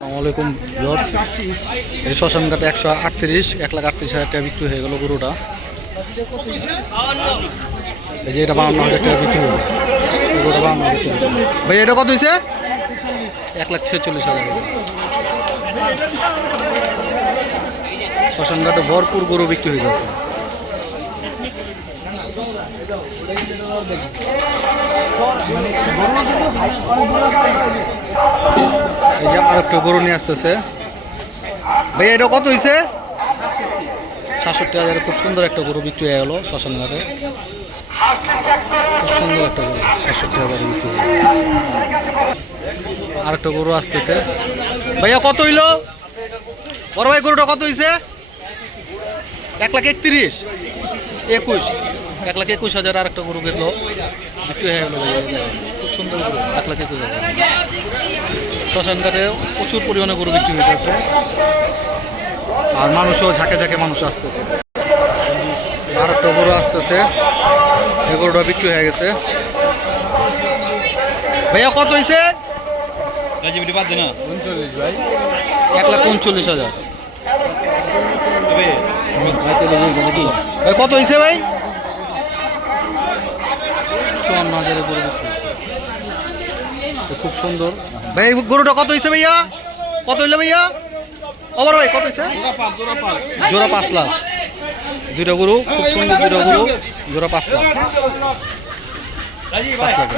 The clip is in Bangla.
আসসালামাইকুম ভিউয়ার্স, এই শ্মশানঘাটে 138,00,000 টাকা বিক্রি হয়ে গেল গরুটা। এই যে এটা 52,000 টাকা বিক্রি হলো গরুটা, 52,000 ভাই। এটা কত হয়েছে? 1,46,000 টাকা। শ্মশানঘাটে ভরপুর গরু বিক্রি হয়ে যাচ্ছে। এই যে আর একটা গরু নিয়ে আসতেছে ভাই। এটা কত হয়েছে? 67,000। খুব সুন্দর একটা গরু বিক্রি হয়ে গেল শ্মশানঘাটে। খুব সুন্দর একটা গরু, 67,000 বিক্রি হয়ে গেল। আর একটা গরু আসতেছে ভাইয়া। কত হইলো বড় ভাই? গরুটা কত হয়েছে? 1,31,000। 1,21,000 আর একটা গরু বেরলো, বিক্রি হয়ে গেল। খুব সুন্দর গরু, 1,21,000। শ্মশানঘাটে প্রচুর পরিমাণে গরু বিক্রি হইতেছে, আর মানুষও ঝাঁকে ঝাঁকে মানুষ আসতেছে। আর একটা গরু আসতেছে, এই গরুটা বিক্রি হয়ে গেছে। ভাইয়া কত হয়েছে? 1,39,000। ভাই কত হয়েছে ভাই? 54,000 গরু বিক্রি। খুব সুন্দর ভাই। গরুটা কত হয়েছে ভাইয়া? কত হইলো ভাইয়া? ওভার ভাই কত হয়েছে? জোড়া 5 লাখ। দুইটা গরু, খুব সুন্দর দুইটা গরু, জোড়া 5 লাখ। 5 লাখ।